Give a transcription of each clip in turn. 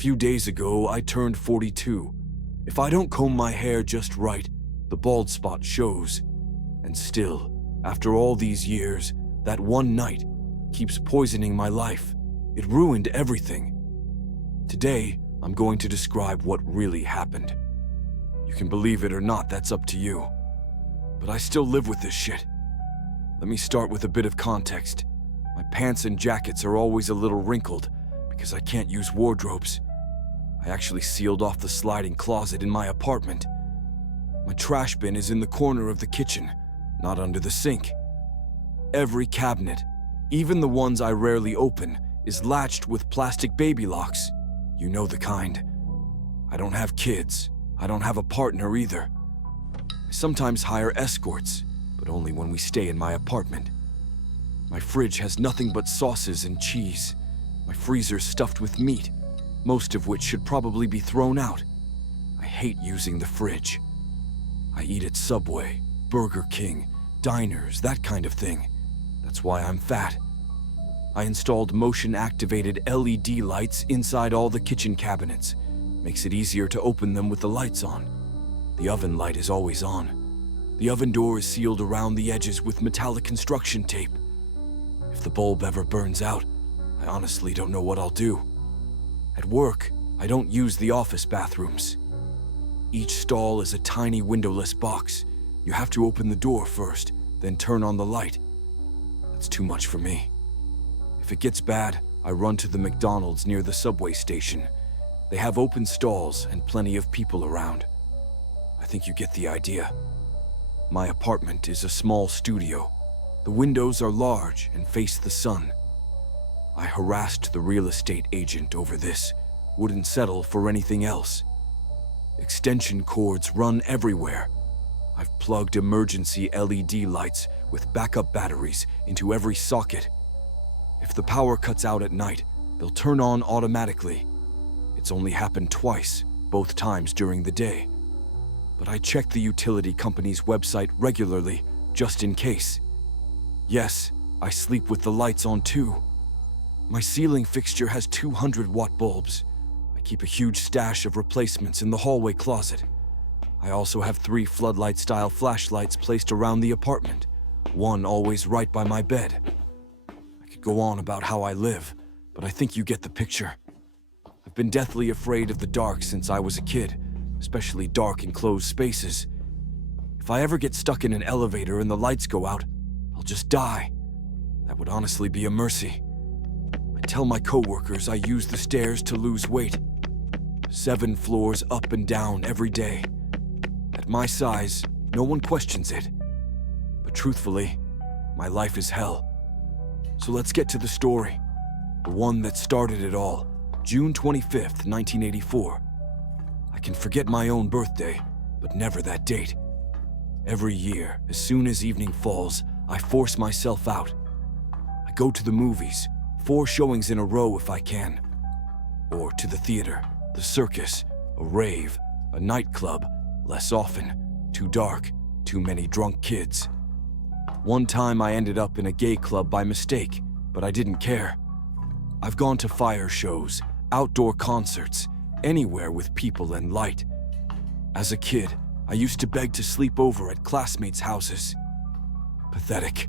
few days ago, I turned 42. If I don't comb my hair just right, the bald spot shows. And still, after all these years, that one night keeps poisoning my life. It ruined everything. Today, I'm going to describe what really happened. You can believe it or not, that's up to you. But I still live with this shit. Let me start with a bit of context. My pants and jackets are always a little wrinkled because I can't use wardrobes. I actually sealed off the sliding closet in my apartment. My trash bin is in the corner of the kitchen, not under the sink. Every cabinet, even the ones I rarely open, is latched with plastic baby locks. You know the kind. I don't have kids. I don't have a partner either. I sometimes hire escorts, but only when we stay in my apartment. My fridge has nothing but sauces and cheese. My freezer's stuffed with meat, most of which should probably be thrown out. I hate using the fridge. I eat at Subway, Burger King, diners, that kind of thing. That's why I'm fat. I installed motion-activated LED lights inside all the kitchen cabinets. Makes it easier to open them with the lights on. The oven light is always on. The oven door is sealed around the edges with metallic construction tape. If the bulb ever burns out, I honestly don't know what I'll do. At work, I don't use the office bathrooms. Each stall is a tiny windowless box. You have to open the door first, then turn on the light. That's too much for me. If it gets bad, I run to the McDonald's near the subway station. They have open stalls and plenty of people around. I think you get the idea. My apartment is a small studio. The windows are large and face the sun. I harassed the real estate agent over this, wouldn't settle for anything else. Extension cords run everywhere. I've plugged emergency LED lights with backup batteries into every socket. If the power cuts out at night, they'll turn on automatically. It's only happened twice, both times during the day. But I check the utility company's website regularly, just in case. Yes, I sleep with the lights on too. My ceiling fixture has 200-watt bulbs. I keep a huge stash of replacements in the hallway closet. I also have 3 floodlight-style flashlights placed around the apartment, one always right by my bed. I could go on about how I live, but I think you get the picture. I've been deathly afraid of the dark since I was a kid, especially dark enclosed spaces. If I ever get stuck in an elevator and the lights go out, I'll just die. That would honestly be a mercy. I tell my coworkers I use the stairs to lose weight. 7 floors up and down every day. At my size, no one questions it. But truthfully, my life is hell. So let's get to the story. The one that started it all. June 25th, 1984. I can forget my own birthday, but never that date. Every year, as soon as evening falls, I force myself out. I go to the movies, 4 showings in a row if I can. Or to the theater, the circus, a rave, a nightclub, less often, too dark, too many drunk kids. One time I ended up in a gay club by mistake, but I didn't care. I've gone to fire shows, outdoor concerts, anywhere with people and light. As a kid, I used to beg to sleep over at classmates' houses. Pathetic.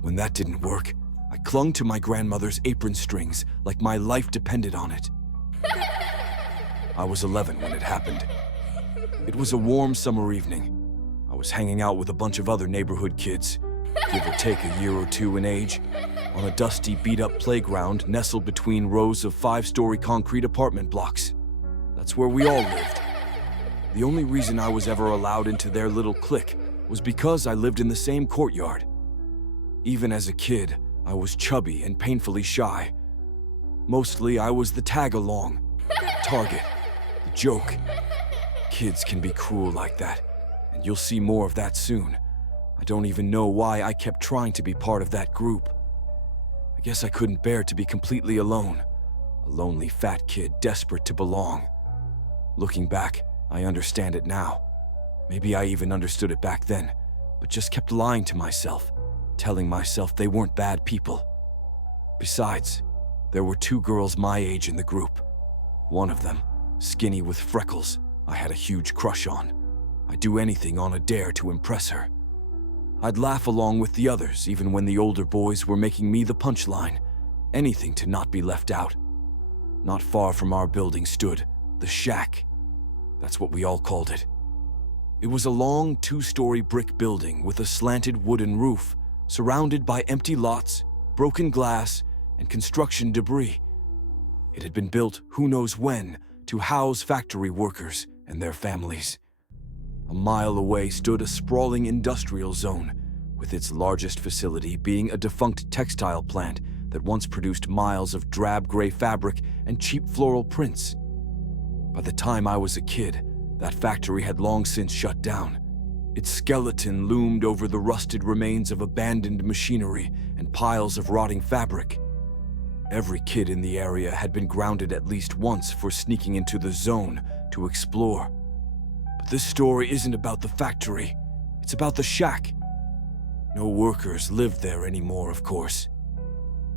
When that didn't work, I clung to my grandmother's apron strings like my life depended on it. I was 11 when it happened. It was a warm summer evening. I was hanging out with a bunch of other neighborhood kids, give or take a year or 2 in age, on a dusty, beat-up playground nestled between rows of 5-story concrete apartment blocks. That's where we all lived. The only reason I was ever allowed into their little clique was because I lived in the same courtyard. Even as a kid, I was chubby and painfully shy. Mostly, I was the tag-along, the target, the joke. Kids can be cruel like that, and you'll see more of that soon. I don't even know why I kept trying to be part of that group. I guess I couldn't bear to be completely alone, a lonely fat kid desperate to belong. Looking back, I understand it now. Maybe I even understood it back then, but just kept lying to myself, telling myself they weren't bad people. Besides, there were 2 girls my age in the group. One of them, skinny with freckles, I had a huge crush on. I'd do anything on a dare to impress her. I'd laugh along with the others, even when the older boys were making me the punchline. Anything to not be left out. Not far from our building stood the shack. That's what we all called it. It was a long 2-story brick building with a slanted wooden roof, surrounded by empty lots, broken glass, and construction debris. It had been built who knows when to house factory workers and their families. A mile away stood a sprawling industrial zone, with its largest facility being a defunct textile plant that once produced miles of drab gray fabric and cheap floral prints. By the time I was a kid, that factory had long since shut down. Its skeleton loomed over the rusted remains of abandoned machinery and piles of rotting fabric. Every kid in the area had been grounded at least once for sneaking into the zone to explore. But this story isn't about the factory, it's about the shack. No workers lived there anymore, of course.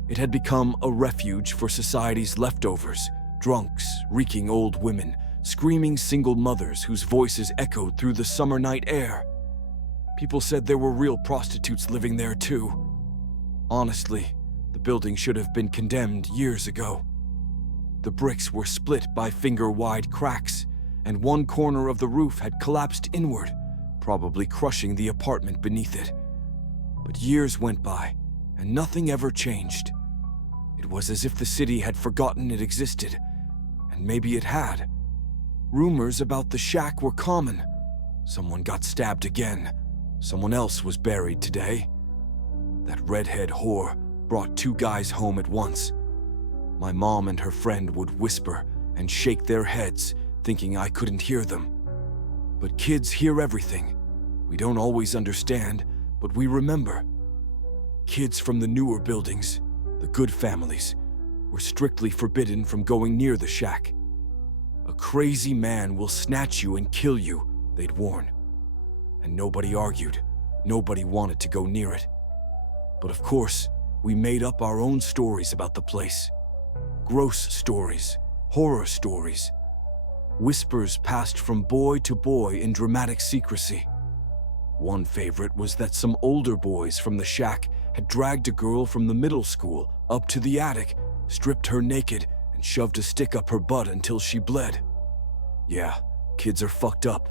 It had become a refuge for society's leftovers, drunks, reeking old women, screaming single mothers whose voices echoed through the summer night air. People said there were real prostitutes living there too. Honestly, the building should have been condemned years ago. The bricks were split by finger-wide cracks, and one corner of the roof had collapsed inward, probably crushing the apartment beneath it. But years went by, and nothing ever changed. It was as if the city had forgotten it existed, and maybe it had. Rumors about the shack were common. Someone got stabbed again. Someone else was buried today. That redhead whore brought 2 guys home at once. My mom and her friend would whisper and shake their heads, thinking I couldn't hear them. But kids hear everything. We don't always understand, but we remember. Kids from the newer buildings, the good families, were strictly forbidden from going near the shack. A crazy man will snatch you and kill you, they'd warn. And nobody argued. Nobody wanted to go near it. But of course, we made up our own stories about the place. Gross stories, horror stories. Whispers passed from boy to boy in dramatic secrecy. One favorite was that some older boys from the shack had dragged a girl from the middle school up to the attic, stripped her naked, and shoved a stick up her butt until she bled. Yeah, kids are fucked up.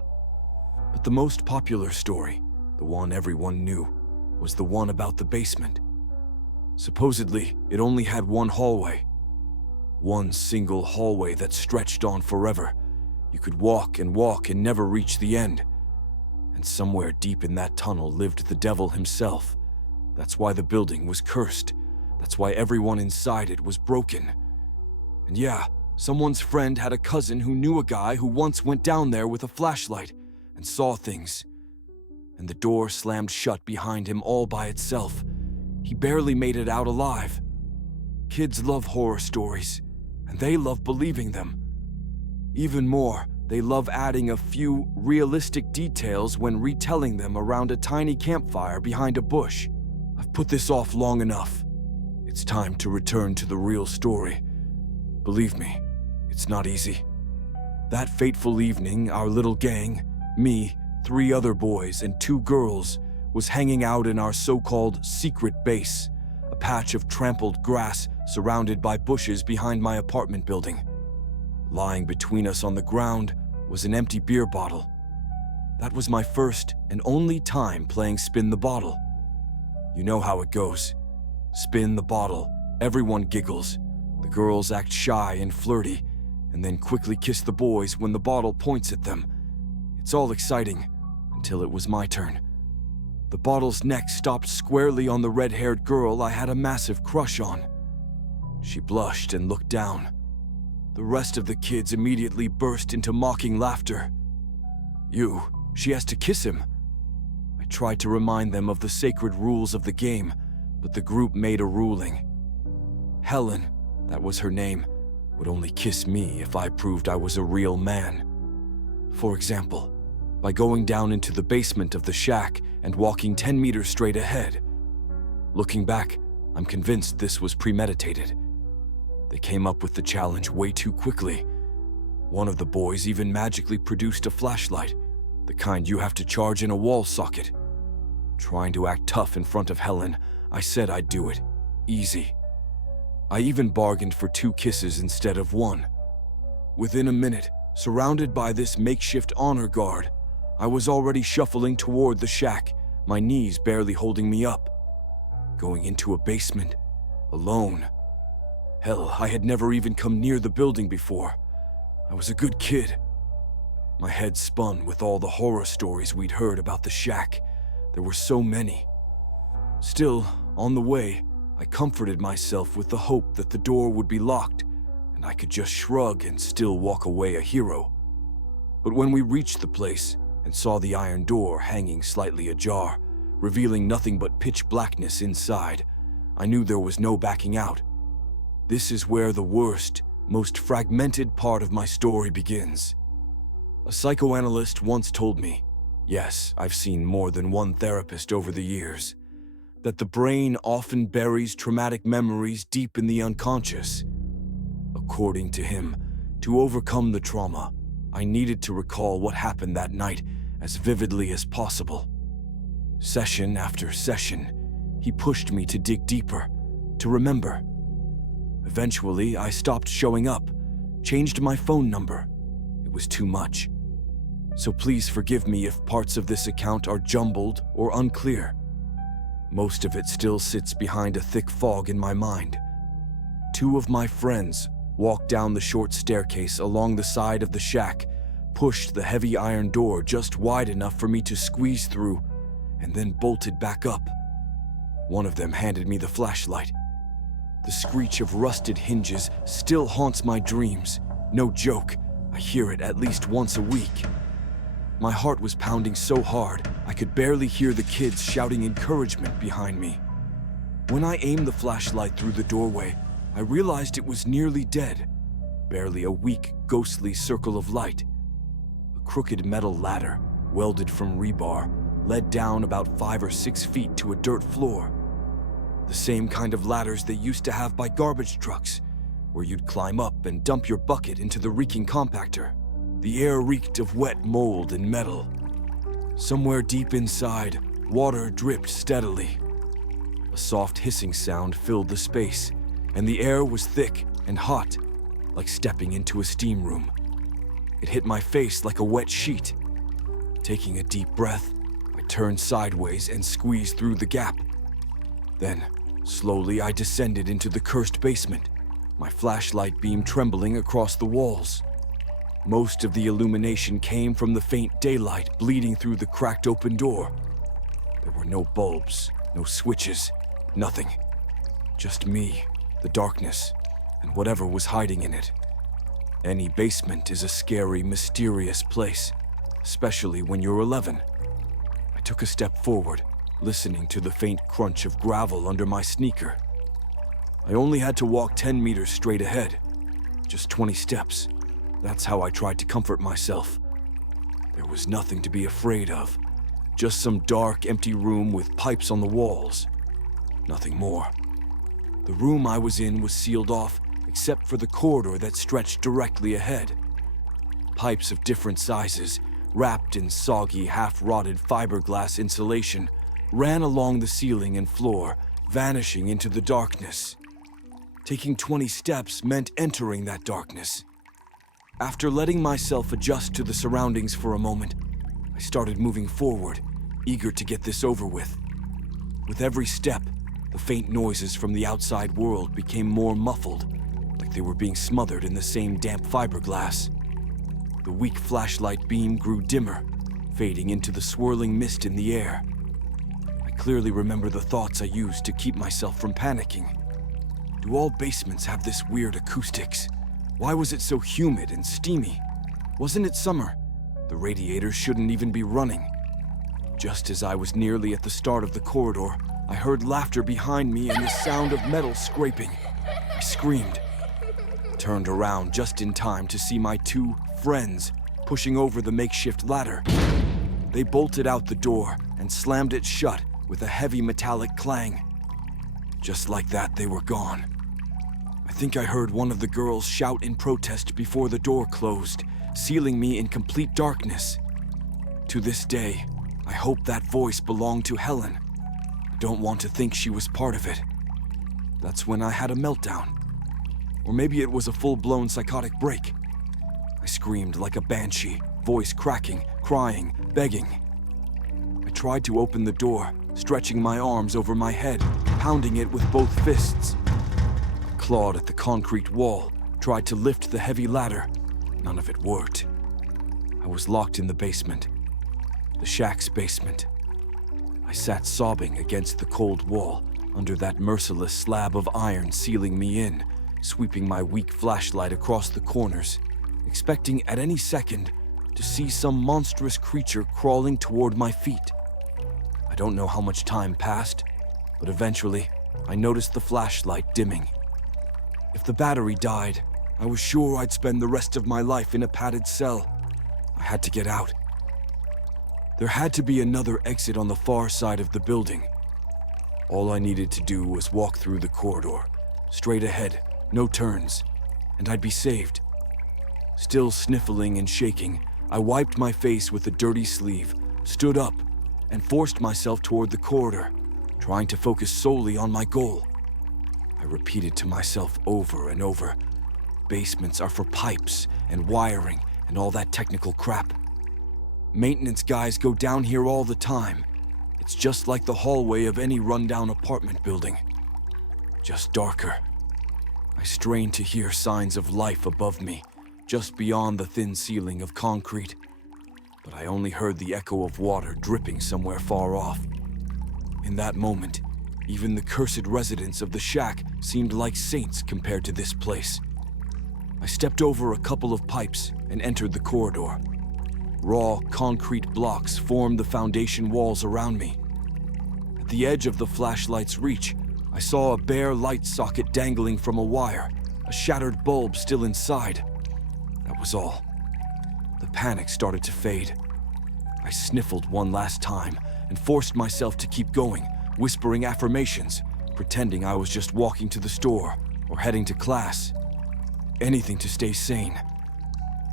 But the most popular story, the one everyone knew, was the one about the basement. Supposedly, it only had one hallway. One single hallway that stretched on forever. You could walk and never reach the end. And somewhere deep in that tunnel lived the devil himself. That's why the building was cursed. That's why everyone inside it was broken. And yeah, someone's friend had a cousin who knew a guy who once went down there with a flashlight and saw things. And the door slammed shut behind him all by itself. He barely made it out alive. Kids love horror stories, and they love believing them. Even more, they love adding a few realistic details when retelling them around a tiny campfire behind a bush. I've put this off long enough. It's time to return to the real story. Believe me, it's not easy. That fateful evening, our little gang, me, 3 other boys, and 2 girls, was hanging out in our so-called secret base, a patch of trampled grass surrounded by bushes behind my apartment building. Lying between us on the ground was an empty beer bottle. That was my first and only time playing Spin the Bottle. You know how it goes. Spin the bottle, everyone giggles. The girls act shy and flirty, and then quickly kiss the boys when the bottle points at them. It's all exciting, until it was my turn. The bottle's neck stopped squarely on the red-haired girl I had a massive crush on. She blushed and looked down. The rest of the kids immediately burst into mocking laughter. She has to kiss him. I tried to remind them of the sacred rules of the game, but the group made a ruling. Helen, that was her name, would only kiss me if I proved I was a real man. For example, by going down into the basement of the shack and walking 10 meters straight ahead. Looking back, I'm convinced this was premeditated. They came up with the challenge way too quickly, One of the boys even magically produced a flashlight, the kind you have to charge in a wall socket. Trying to act tough in front of Helen, I said I'd do it. Easy. I even bargained for 2 kisses instead of 1. Within a minute, surrounded by this makeshift honor guard, I was already shuffling toward the shack, my knees barely holding me up. Going into a basement, alone. Hell, I had never even come near the building before. I was a good kid. My head spun with all the horror stories we'd heard about the shack. There were so many. Still, on the way, I comforted myself with the hope that the door would be locked and I could just shrug and still walk away a hero. But when we reached the place and saw the iron door hanging slightly ajar, revealing nothing but pitch blackness inside, I knew there was no backing out. This is where the worst, most fragmented part of my story begins. A psychoanalyst once told me, yes, I've seen more than one therapist over the years, that the brain often buries traumatic memories deep in the unconscious. According to him, to overcome the trauma, I needed to recall what happened that night as vividly as possible. Session after session, he pushed me to dig deeper, to remember. Eventually, I stopped showing up, changed my phone number. It was too much. So please forgive me if parts of this account are jumbled or unclear. Most of it still sits behind a thick fog in my mind. 2 of my friends walked down the short staircase along the side of the shack, pushed the heavy iron door just wide enough for me to squeeze through, and then bolted back up. One of them handed me the flashlight. The screech of rusted hinges still haunts my dreams. No joke, I hear it at least once a week. My heart was pounding so hard, I could barely hear the kids shouting encouragement behind me. When I aimed the flashlight through the doorway, I realized it was nearly dead, barely a weak, ghostly circle of light. A crooked metal ladder, welded from rebar, led down about 5 or 6 feet to a dirt floor. The same kind of ladders they used to have by garbage trucks, where you'd climb up and dump your bucket into the reeking compactor. The air reeked of wet mold and metal. Somewhere deep inside, water dripped steadily. A soft hissing sound filled the space, and the air was thick and hot, like stepping into a steam room. It hit my face like a wet sheet. Taking a deep breath, I turned sideways and squeezed through the gap. Then, slowly I descended into the cursed basement, my flashlight beam trembling across the walls. Most of the illumination came from the faint daylight bleeding through the cracked open door. There were no bulbs, no switches, nothing. Just me, the darkness, and whatever was hiding in it. Any basement is a scary, mysterious place, especially when you're 11. I took a step forward, listening to the faint crunch of gravel under my sneaker. I only had to walk 10 meters straight ahead, just 20 steps. That's how I tried to comfort myself. There was nothing to be afraid of, just some dark, empty room with pipes on the walls. Nothing more. The room I was in was sealed off, except for the corridor that stretched directly ahead. Pipes of different sizes, wrapped in soggy, half-rotted fiberglass insulation, ran along the ceiling and floor, vanishing into the darkness. Taking 20 steps meant entering that darkness. After letting myself adjust to the surroundings for a moment, I started moving forward, eager to get this over with. With every step, the faint noises from the outside world became more muffled, like they were being smothered in the same damp fiberglass. The weak flashlight beam grew dimmer, fading into the swirling mist in the air. I clearly remember the thoughts I used to keep myself from panicking. Do all basements have this weird acoustics? Why was it so humid and steamy? Wasn't it summer? The radiators shouldn't even be running. Just as I was nearly at the start of the corridor, I heard laughter behind me and the sound of metal scraping. I screamed. Turned around just in time to see my 2 friends pushing over the makeshift ladder. They bolted out the door and slammed it shut with a heavy metallic clang. Just like that, they were gone. I think I heard one of the girls shout in protest before the door closed, sealing me in complete darkness. To this day, I hope that voice belonged to Helen. I don't want to think she was part of it. That's when I had a meltdown. Or maybe it was a full-blown psychotic break. I screamed like a banshee, voice cracking, crying, begging. I tried to open the door, stretching my arms over my head, pounding it with both fists. I clawed at the concrete wall, tried to lift the heavy ladder. None of it worked. I was locked in the basement. The shack's basement. I sat sobbing against the cold wall, under that merciless slab of iron sealing me in, sweeping my weak flashlight across the corners, expecting at any second to see some monstrous creature crawling toward my feet. I don't know how much time passed, but eventually I noticed the flashlight dimming. If the battery died, I was sure I'd spend the rest of my life in a padded cell. I had to get out. There had to be another exit on the far side of the building. All I needed to do was walk through the corridor, straight ahead, no turns, and I'd be saved. Still sniffling and shaking, I wiped my face with a dirty sleeve, stood up, and forced myself toward the corridor, trying to focus solely on my goal. I repeated to myself over and over, basements are for pipes and wiring and all that technical crap. Maintenance guys go down here all the time. It's just like the hallway of any rundown apartment building. Just darker. I strained to hear signs of life above me, just beyond the thin ceiling of concrete. But I only heard the echo of water dripping somewhere far off. In that moment, even the cursed residents of the shack seemed like saints compared to this place. I stepped over a couple of pipes and entered the corridor. Raw concrete blocks formed the foundation walls around me. At the edge of the flashlight's reach, I saw a bare light socket dangling from a wire, a shattered bulb still inside. That was all. The panic started to fade. I sniffled one last time and forced myself to keep going, whispering affirmations, pretending I was just walking to the store or heading to class. Anything to stay sane.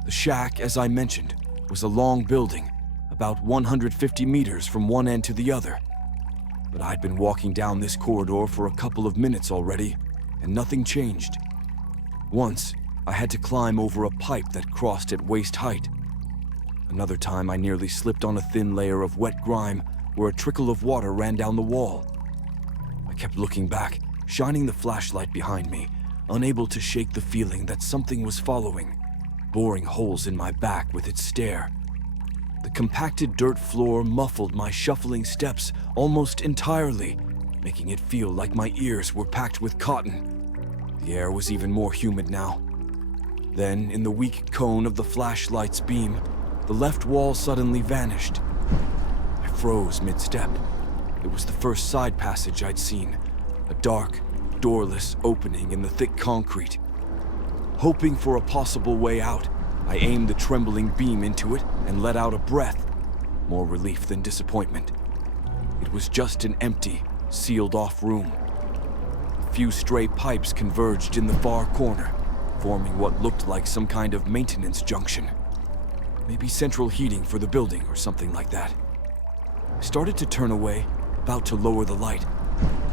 The shack, as I mentioned, was a long building, about 150 meters from one end to the other. But I'd been walking down this corridor for a couple of minutes already, and nothing changed. Once, I had to climb over a pipe that crossed at waist height. Another time, I nearly slipped on a thin layer of wet grime where a trickle of water ran down the wall. I kept looking back, shining the flashlight behind me, unable to shake the feeling that something was following, boring holes in my back with its stare. The compacted dirt floor muffled my shuffling steps almost entirely, making it feel like my ears were packed with cotton. The air was even more humid now. Then, in the weak cone of the flashlight's beam, the left wall suddenly vanished. I froze mid-step. It was the first side passage I'd seen, a dark, doorless opening in the thick concrete. Hoping for a possible way out, I aimed the trembling beam into it and let out a breath, more relief than disappointment. It was just an empty, sealed-off room. A few stray pipes converged in the far corner, forming what looked like some kind of maintenance junction. Maybe central heating for the building or something like that. I started to turn away, about to lower the light.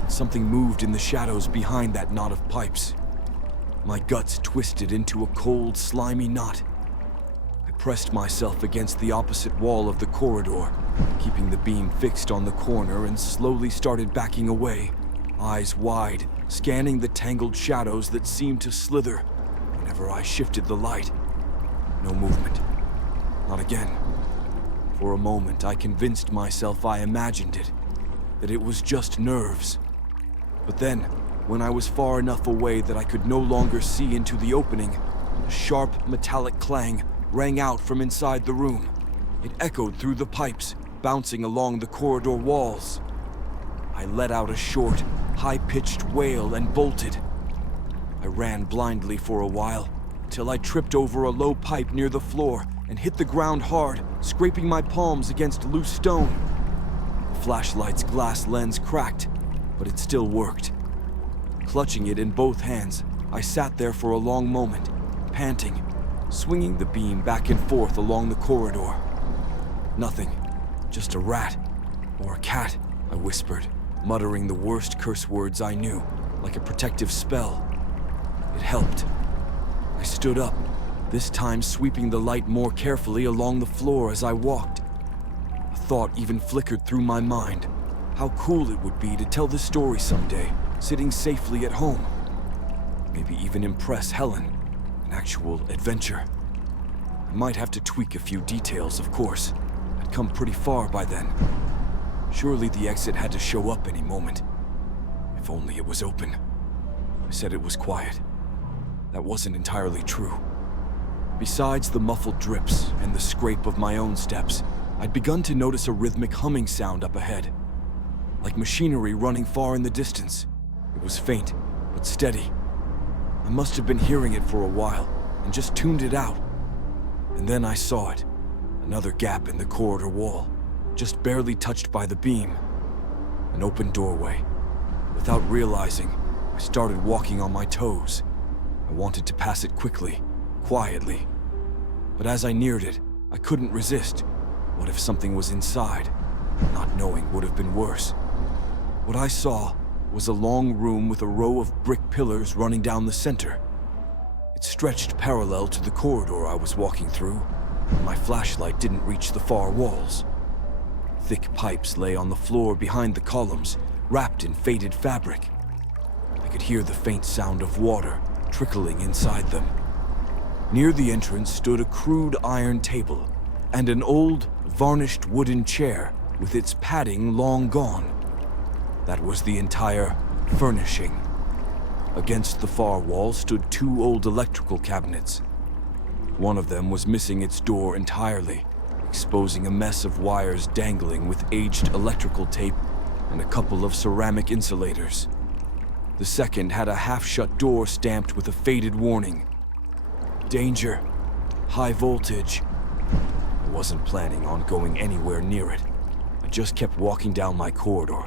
Something moved in the shadows behind that knot of pipes. My guts twisted into a cold, slimy knot. I pressed myself against the opposite wall of the corridor, keeping the beam fixed on the corner, and slowly started backing away, eyes wide, scanning the tangled shadows that seemed to slither whenever I shifted the light. No movement. Not again. For a moment, I convinced myself I imagined it, that it was just nerves. But then, when I was far enough away that I could no longer see into the opening, a sharp metallic clang rang out from inside the room. It echoed through the pipes, bouncing along the corridor walls. I let out a short, high-pitched wail and bolted. I ran blindly for a while, till I tripped over a low pipe near the floor and hit the ground hard, scraping my palms against loose stone. The flashlight's glass lens cracked, but it still worked. Clutching it in both hands, I sat there for a long moment, panting, swinging the beam back and forth along the corridor. Nothing, just a rat or a cat, I whispered, muttering the worst curse words I knew, like a protective spell. It helped. I stood up, this time sweeping the light more carefully along the floor as I walked. A thought even flickered through my mind. How cool it would be to tell this story someday, sitting safely at home. Maybe even impress Helen, an actual adventure. I might have to tweak a few details, of course. I'd come pretty far by then. Surely the exit had to show up any moment. If only it was open. I said it was quiet. That wasn't entirely true. Besides the muffled drips and the scrape of my own steps, I'd begun to notice a rhythmic humming sound up ahead. Like machinery running far in the distance. It was faint, but steady. I must have been hearing it for a while, and just tuned it out. And then I saw it. Another gap in the corridor wall, just barely touched by the beam. An open doorway. Without realizing, I started walking on my toes. I wanted to pass it quickly, quietly. But as I neared it, I couldn't resist. What if something was inside? Not knowing would have been worse. What I saw was a long room with a row of brick pillars running down the center. It stretched parallel to the corridor I was walking through. My flashlight didn't reach the far walls. Thick pipes lay on the floor behind the columns, wrapped in faded fabric. I could hear the faint sound of water trickling inside them. Near the entrance stood a crude iron table and an old, varnished wooden chair with its padding long gone. That was the entire furnishing. Against the far wall stood two old electrical cabinets. One of them was missing its door entirely, exposing a mess of wires dangling with aged electrical tape and a couple of ceramic insulators. The second had a half-shut door stamped with a faded warning. Danger. High voltage. I wasn't planning on going anywhere near it. I just kept walking down my corridor.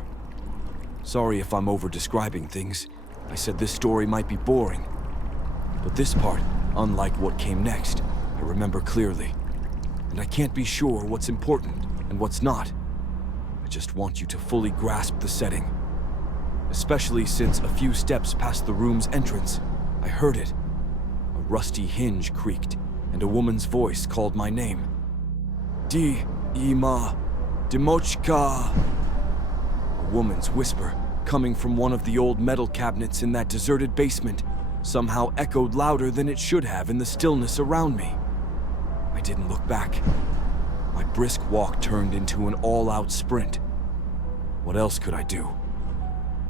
Sorry if I'm over-describing things. I said this story might be boring. But this part, unlike what came next, I remember clearly. And I can't be sure what's important and what's not. I just want you to fully grasp the setting. Especially since a few steps past the room's entrance, I heard it. A rusty hinge creaked, and a woman's voice called my name. Ima Dimochka. A woman's whisper, coming from one of the old metal cabinets in that deserted basement, somehow echoed louder than it should have in the stillness around me. I didn't look back. My brisk walk turned into an all-out sprint. What else could I do?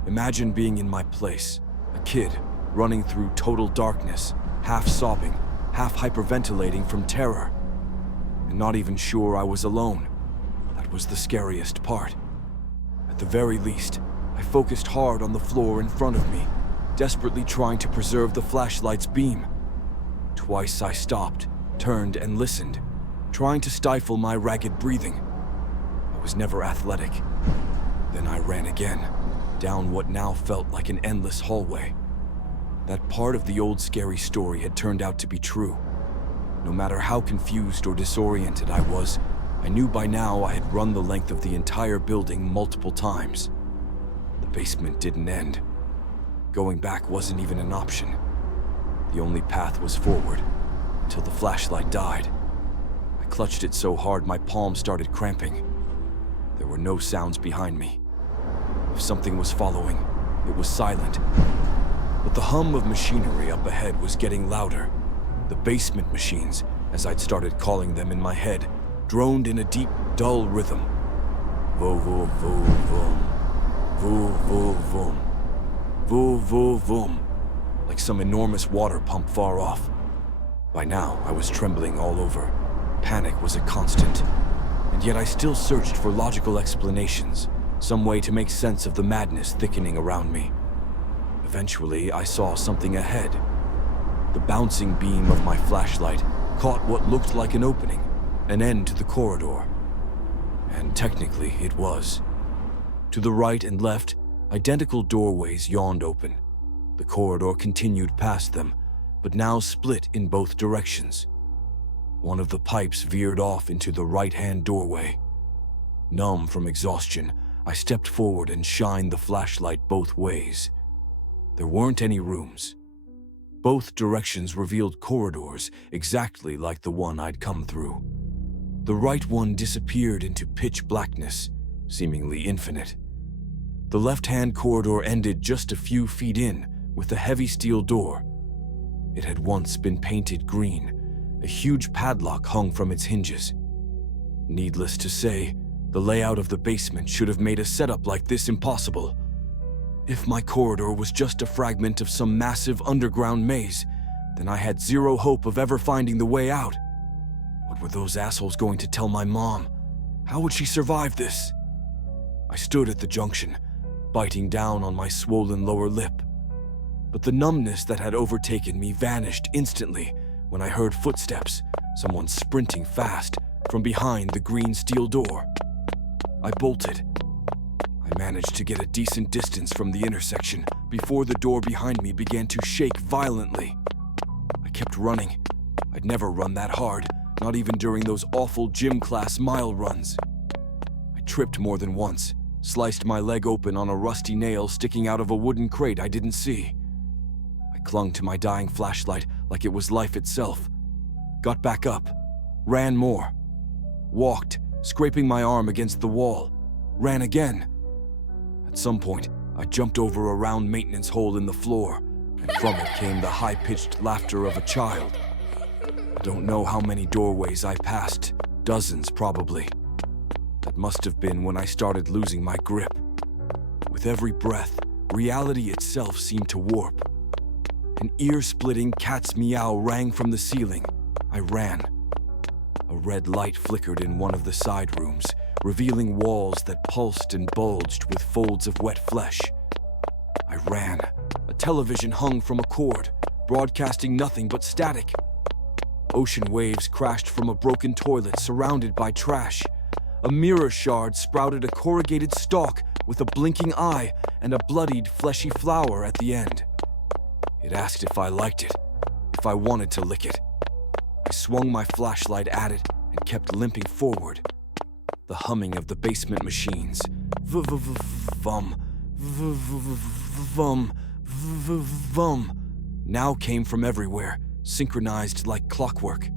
Imagine being in my place, a kid running through total darkness, half sobbing, half hyperventilating from terror, and not even sure I was alone. That was the scariest part. At the very least, I focused hard on the floor in front of me, desperately trying to preserve the flashlight's beam. Twice I stopped, turned, and listened, trying to stifle my ragged breathing. I was never athletic. Then I ran again, down what now felt like an endless hallway. That part of the old scary story had turned out to be true. No matter how confused or disoriented I was, I knew by now I had run the length of the entire building multiple times. The basement didn't end. Going back wasn't even an option. The only path was forward, until the flashlight died. I clutched it so hard my palms started cramping. There were no sounds behind me. If something was following, it was silent. But the hum of machinery up ahead was getting louder. The basement machines, as I'd started calling them in my head, droned in a deep, dull rhythm. Vo-vo-vo-vom. Vo-vo-vom. Vo-vo-vom. Like some enormous water pump far off. By now, I was trembling all over. Panic was a constant. And yet I still searched for logical explanations, some way to make sense of the madness thickening around me. Eventually, I saw something ahead. The bouncing beam of my flashlight caught what looked like an opening, an end to the corridor. And technically, it was. To the right and left, identical doorways yawned open. The corridor continued past them, but now split in both directions. One of the pipes veered off into the right-hand doorway. Numb from exhaustion, I stepped forward and shined the flashlight both ways. There weren't any rooms. Both directions revealed corridors exactly like the one I'd come through. The right one disappeared into pitch blackness, seemingly infinite. The left-hand corridor ended just a few feet in, with a heavy steel door. It had once been painted green. A huge padlock hung from its hinges. Needless to say, the layout of the basement should have made a setup like this impossible. If my corridor was just a fragment of some massive underground maze, then I had zero hope of ever finding the way out. What were those assholes going to tell my mom? How would she survive this? I stood at the junction, biting down on my swollen lower lip. But the numbness that had overtaken me vanished instantly when I heard footsteps, someone sprinting fast, from behind the green steel door. I bolted. I managed to get a decent distance from the intersection before the door behind me began to shake violently. I kept running. I'd never run that hard, not even during those awful gym class mile runs. I tripped more than once, sliced my leg open on a rusty nail sticking out of a wooden crate I didn't see. I clung to my dying flashlight like it was life itself. Got back up, ran more, walked, scraping my arm against the wall, ran again. At some point, I jumped over a round maintenance hole in the floor, and from it came the high-pitched laughter of a child. I don't know how many doorways I passed, dozens probably. That must have been when I started losing my grip. With every breath, reality itself seemed to warp. An ear-splitting cat's meow rang from the ceiling. I ran. A red light flickered in one of the side rooms, revealing walls that pulsed and bulged with folds of wet flesh. I ran. A television hung from a cord, broadcasting nothing but static. Ocean waves crashed from a broken toilet surrounded by trash. A mirror shard sprouted a corrugated stalk with a blinking eye and a bloodied, fleshy flower at the end. It asked if I liked it, if I wanted to lick it. I swung my flashlight at it and kept limping forward. The humming of the basement machines, vum, vum, vum, now came from everywhere, synchronized like clockwork,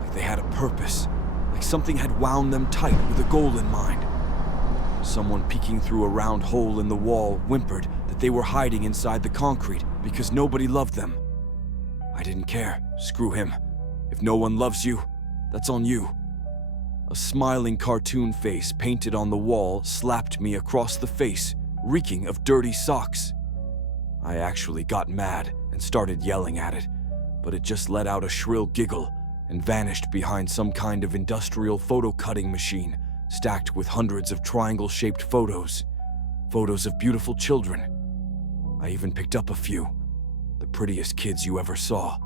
like they had a purpose, like something had wound them tight with a goal in mind. Someone peeking through a round hole in the wall whimpered that they were hiding inside the concrete because nobody loved them. I didn't care. Screw him. If no one loves you, that's on you. A smiling cartoon face painted on the wall slapped me across the face, reeking of dirty socks. I actually got mad and started yelling at it, but it just let out a shrill giggle and vanished behind some kind of industrial photo-cutting machine stacked with hundreds of triangle-shaped photos. Photos of beautiful children. I even picked up a few. The prettiest kids you ever saw.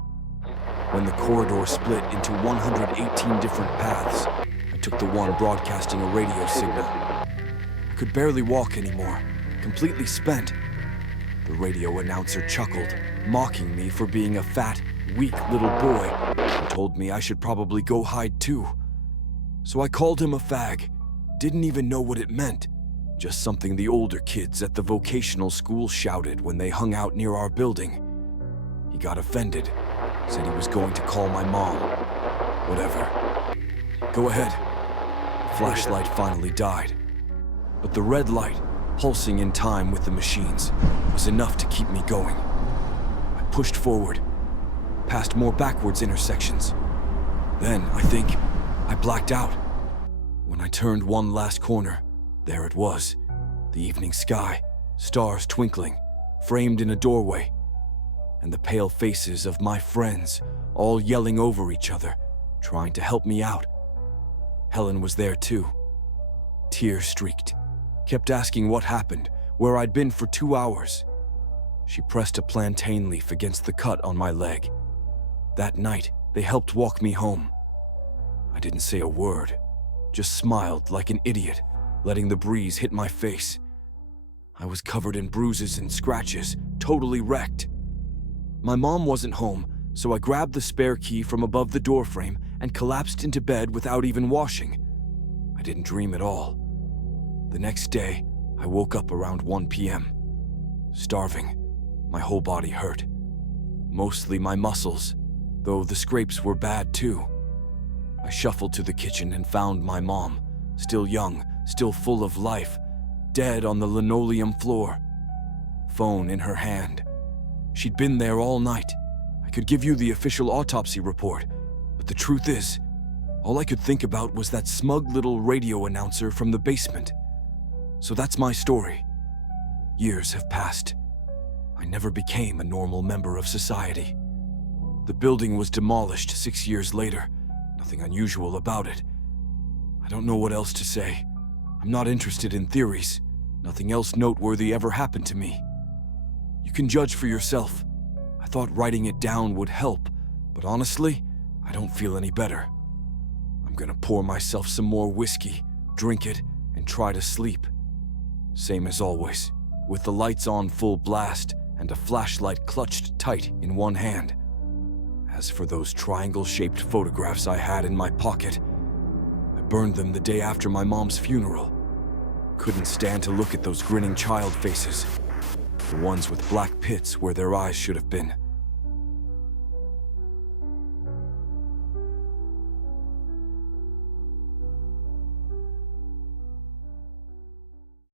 When the corridor split into 118 different paths, I took the one broadcasting a radio signal. I could barely walk anymore, completely spent. The radio announcer chuckled, mocking me for being a fat, weak little boy, and told me I should probably go hide too. So I called him a fag. Didn't even know what it meant. Just something the older kids at the vocational school shouted when they hung out near our building. He got offended, said he was going to call my mom. Whatever. Go ahead. The flashlight finally died. But the red light, pulsing in time with the machines, was enough to keep me going. I pushed forward, past more backwards intersections. Then, I think, I blacked out. When I turned one last corner, there it was. The evening sky, stars twinkling, framed in a doorway, and the pale faces of my friends, all yelling over each other, trying to help me out. Helen was there too. Tear-streaked, kept asking what happened, where I'd been for 2 hours. She pressed a plantain leaf against the cut on my leg. That night, they helped walk me home. I didn't say a word, just smiled like an idiot, letting the breeze hit my face. I was covered in bruises and scratches, totally wrecked. My mom wasn't home, so I grabbed the spare key from above the doorframe and collapsed into bed without even washing. I didn't dream at all. The next day, I woke up around 1 p.m. Starving. My whole body hurt. Mostly my muscles, though the scrapes were bad too. I shuffled to the kitchen and found my mom, still young, still full of life, dead on the linoleum floor. Phone in her hand. She'd been there all night. I could give you the official autopsy report, but the truth is, all I could think about was that smug little radio announcer from the basement. So that's my story. Years have passed. I never became a normal member of society. The building was demolished 6 years later. Nothing unusual about it. I don't know what else to say. I'm not interested in theories. Nothing else noteworthy ever happened to me. You can judge for yourself. I thought writing it down would help, but honestly, I don't feel any better. I'm gonna pour myself some more whiskey, drink it, and try to sleep. Same as always, with the lights on full blast and a flashlight clutched tight in one hand. As for those triangle-shaped photographs I had in my pocket, I burned them the day after my mom's funeral. Couldn't stand to look at those grinning child faces, the ones with black pits where their eyes should have been.